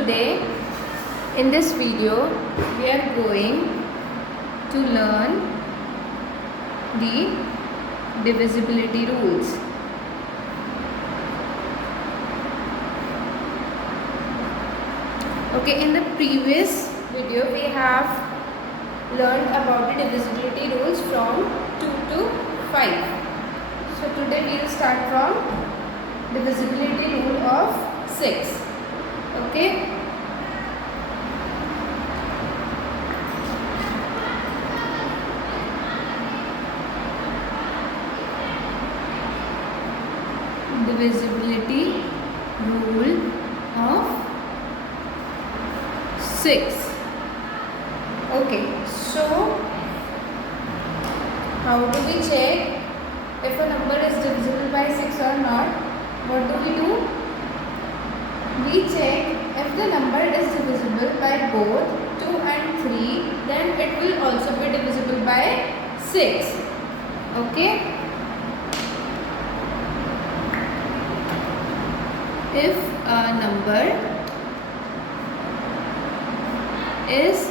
today in this video we are going to learn the divisibility rules. Okay, in the previous video we have learned about the divisibility rules from 2 to 5. So today we will start from divisibility rule of 6. Okay. Divisibility rule of 6. Okay, so how do we check if a number is divisible by 6 or not? What do? We check if the number is divisible by both 2 and 3, then it will also be divisible by 6. Okay. If a number is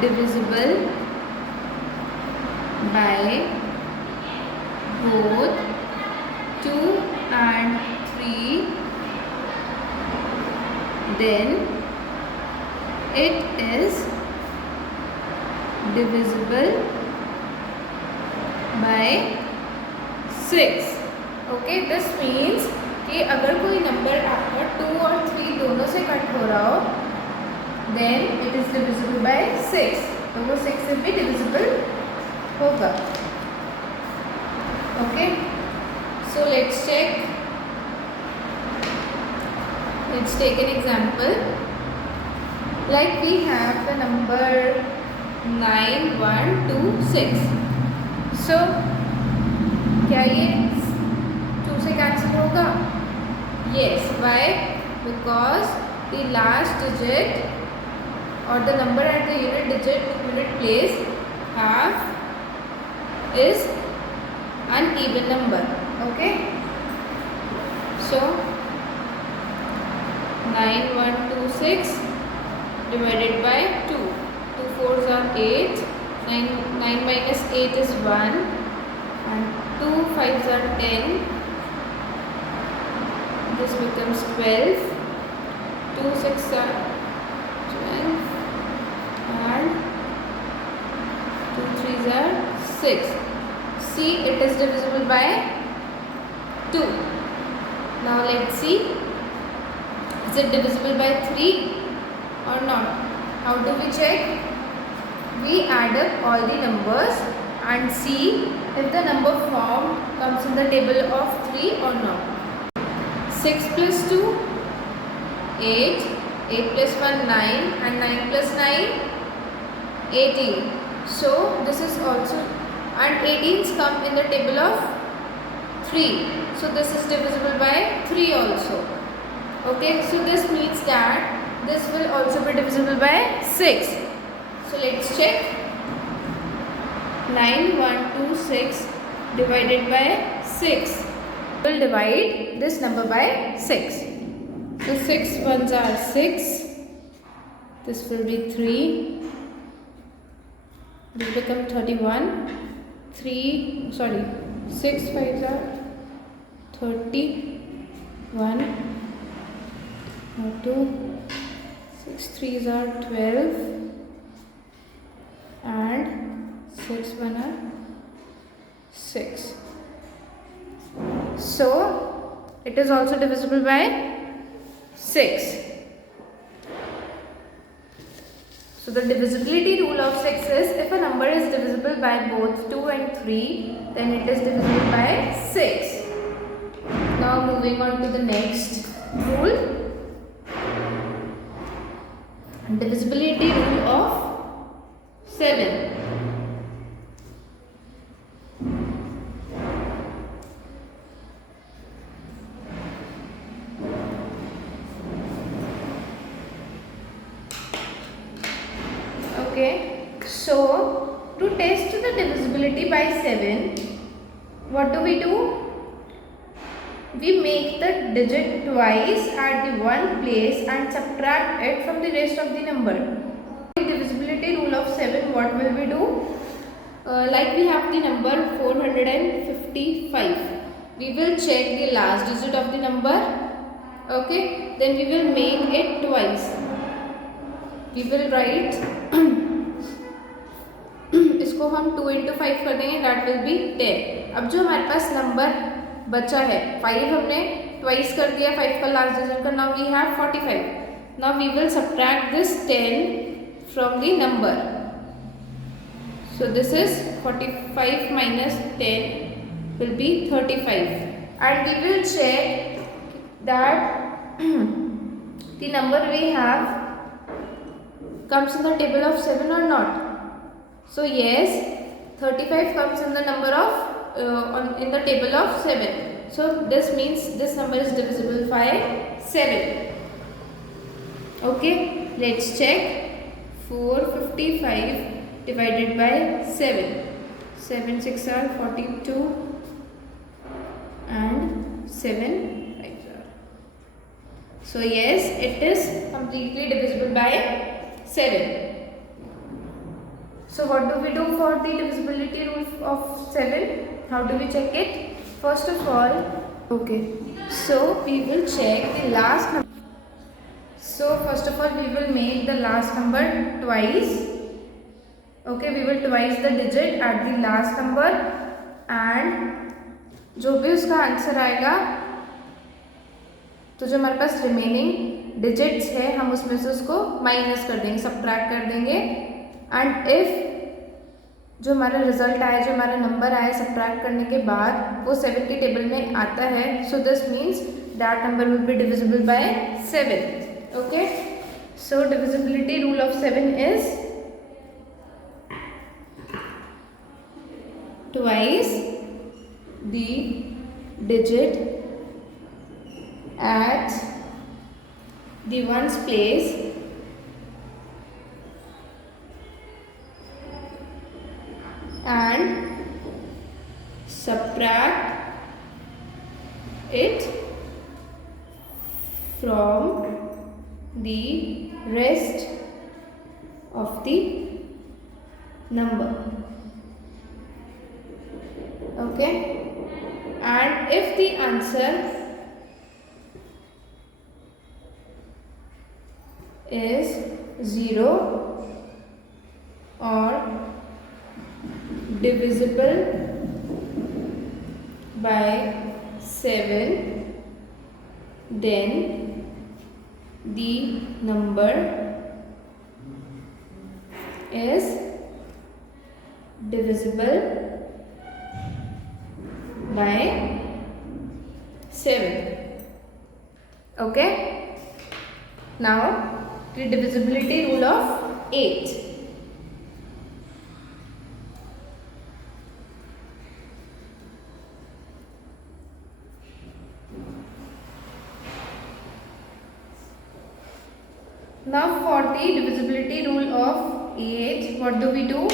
divisible by both 2 and 3, then it is divisible by 6. Okay, this means कि अगर कोई number आपका 2 और 3 दोनों से cut हो रहा हो then it is divisible by 6, तो वो 6 से भी डिविजिबल होगा. Okay, so let's take an example. Like we have the number 9, 1, 2, 6. So क्या ये से कैंसिल होगा? Yes. Why? Because the last digit or the number at the unit place is an even number. Okay. So 9, 1, 2, 6 divided by 2. 2 4s are 8. 9 minus 8 is 1, and 2 5s are 10. This becomes 12. 2 6 are 12, and 2 3s are 6. See, it is divisible by 2. Now let's see, is it divisible by 3 or not? How do we check? We add up all the numbers and see if the number formed comes in the table of 3 or not. 6 plus 2, 8, 8 plus 1, 9, and 9 plus 9, 18. So this is also, and 18s come in the table of 3. So this is divisible by 3 also. Okay, so this means that this will also be divisible by 6. So let's check. 9, 1, 2, 6 divided by 6. Will divide this number by 6. So 6 ones are 6. This will be 3. This become 31. 6 5s are 31. Now 2. 6 3s are 12. And 6 1 are 6. So it is also divisible by 6. So the divisibility rule of 6 is, if a number is divisible by both 2 and 3, then it is divisible by 6. Now moving on to the next rule, divisibility rule of 7. Okay, so to test the divisibility by 7, what do? we make the digit twice at the one place and subtract it from the rest of the number. Divisibility rule of 7, what will we do? Like we have the number 455. We will check the last digit of the number. Okay, then we will make it twice. We will write इसको हम 2 into 5 कर देंगे, that will be 10. अब जो हमारे पास number बचा है 5, हमने ट्वाइस कर दिया 5 का लास्ट डिजिट का. Now we have 45. Now we will subtract this 10 from the number. So this is 45 minus 10 will be 35, and we will check that the number we have comes in the table of 7 or not. So yes, 35 comes in the number of in the table of 7. So this means this number is divisible by 7. Okay, let's check. 455 divided by 7. 7 6 are 42 and 7 5 are. So yes, it is completely divisible by 7. So what do we do for the divisibility rule of 7? How do we check it? First of all, okay, so we will check the last number. So first of all, we will make the last number twice. Okay, we will twice the digit at the last number, and जो भी उसका answer आएगा, तो जो हमारे पास remaining digits है हम उसमें से उसको माइनस कर देंगे, सब्ट्रैक्ट कर देंगे. एंड इफ जो हमारा रिजल्ट आया, जो हमारा नंबर आया सब्ट्रैक्ट करने के बाद वो 7 के टेबल में आता है, so this means that number will be divisible by 7. Okay, so divisibility rule of 7 is twice the digit at the ones place and subtract it from the rest of the number. Okay, and if the answer is 0 or divisible by 7, then the number is divisible by 7. Okay, now the divisibility rule of 8. Now for the divisibility rule of 8, what do we do?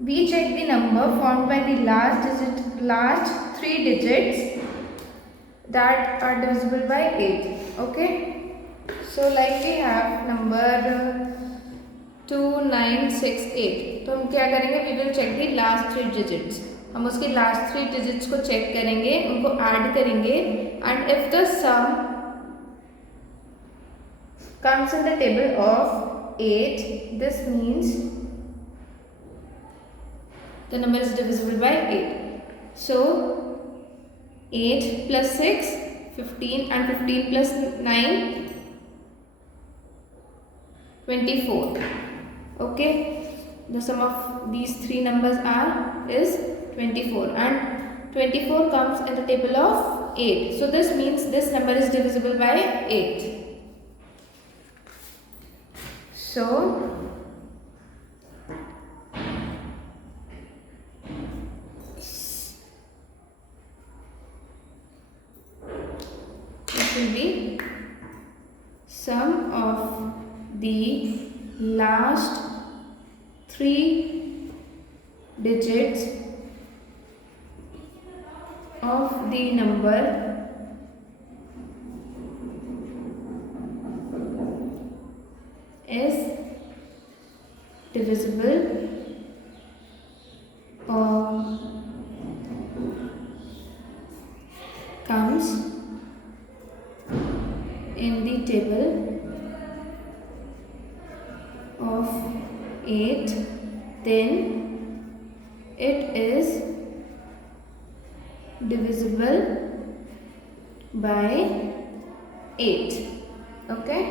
We check the number formed by the last 3 digits that are divisible by 8. Okay, so like we have number 2968, तो हम क्या करेंगे? We will check the last 3 digits. हम उसके last 3 digits को check करेंगे, उनको add करेंगे, and if the sum comes in the table of 8, this means the number is divisible by 8. So 8 plus 6, 15, and 15 plus 9, 24. Okay, the sum of these 3 numbers is 24, and 24 comes in the table of 8. So this means this number is divisible by 8. So this will be sum of the last 3 digits of the number is divisible or comes in the table of 8, then it is divisible by 8. Okay.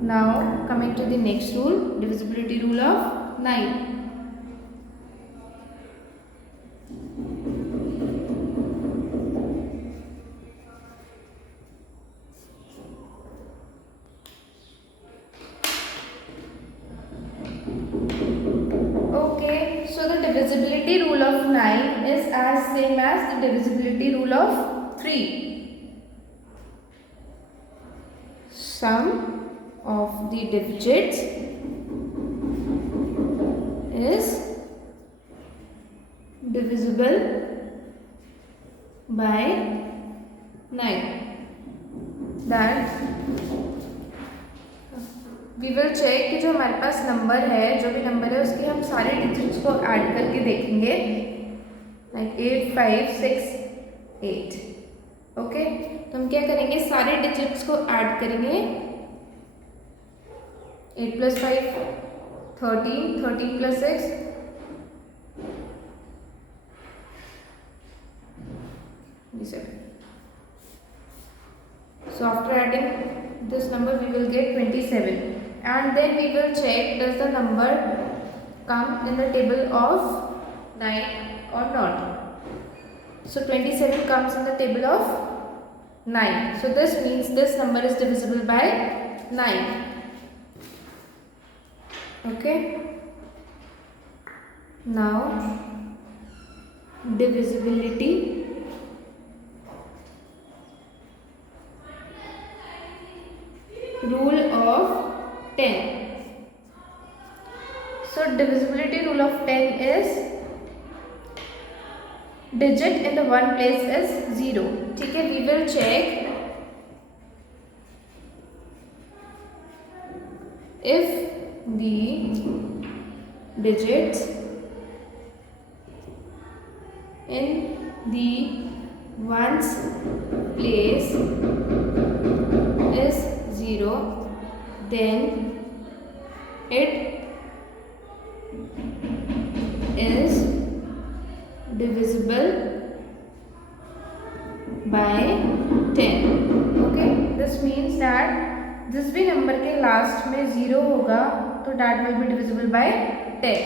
Now coming to the next rule, divisibility rule of 9. Okay, so the divisibility rule of 9 is as same as the divisibility rule of 3. Sum of the digits is divisible by 9. That we will check कि जो हमारे पास number है, जो भी number है उसके हम सारे डिजिट्स को ऐड करके देखेंगे, लाइक 8 5 6 8. ओके, तो हम क्या करेंगे, सारे डिजिट्स को ऐड करेंगे. 8 + 5 13, 13 + 6 7. So after adding this number we will get 27, and then we will check does the number come in the table of 9 or not. So 27 comes in the table of 9. So this means this number is divisible by 9. Okay. Now divisibility rule of 10. So divisibility rule of 10 is digit in the one place is 0. ठीक है, we will check if the digits in the ones place is 0, then it is divisible by 10. Okay, this means that जिस भी number के last में 0 होगा तो that will be divisible by 10.